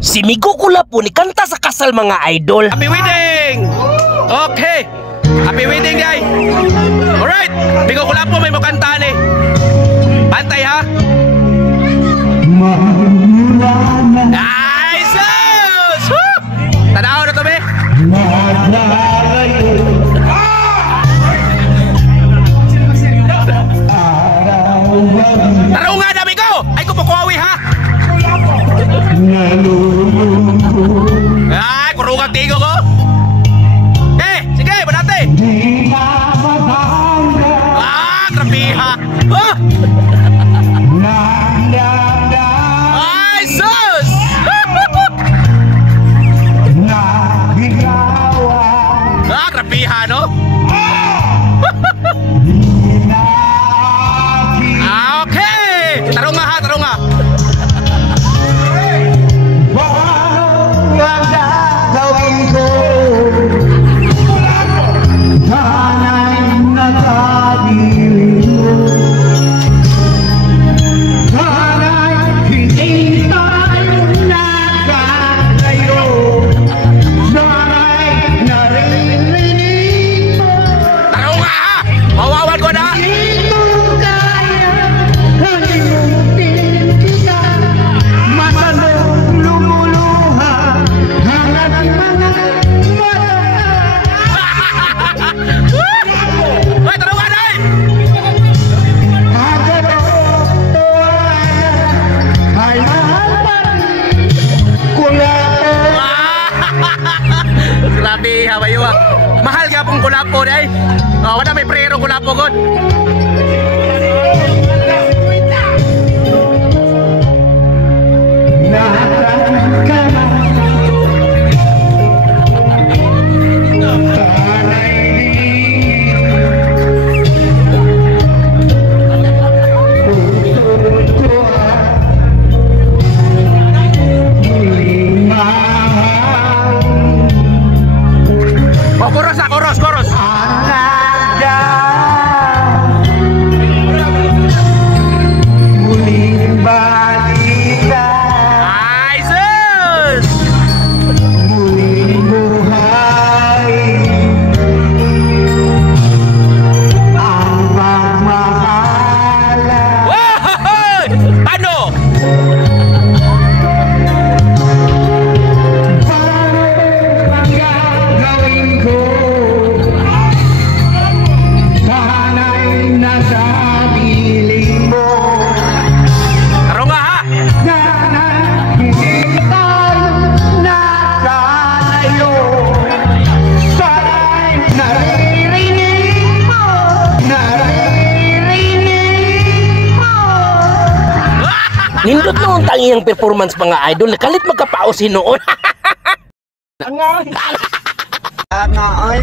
Si Migo Kulapo ni kanta sa kasal mga idol. Happy wedding! Okay. Happy wedding, guys. Alright. Migo Kulapo may makanta ni. Pantay ha. Ay, sus! Tanaw na to, be. Taraw nga na, Migo! Ay, kupukuawi ha! Ay, kurungang tigo ko! Sige, banate! Trapiha! Oh! Ay, sus! Trapiha, no? Okay! Tarong nga ha, tarong nga! Grabe, hawayo. Mahal ka pong Kulapo, day. Wala may prero Kulapo, God. Koros. Muling balita. Ay, sus! Muling buhay. Ang pagmamahalan. Wow! Ano? Nindot noon tanging performance mga idol. Nakalit magkapaos noon. Ay.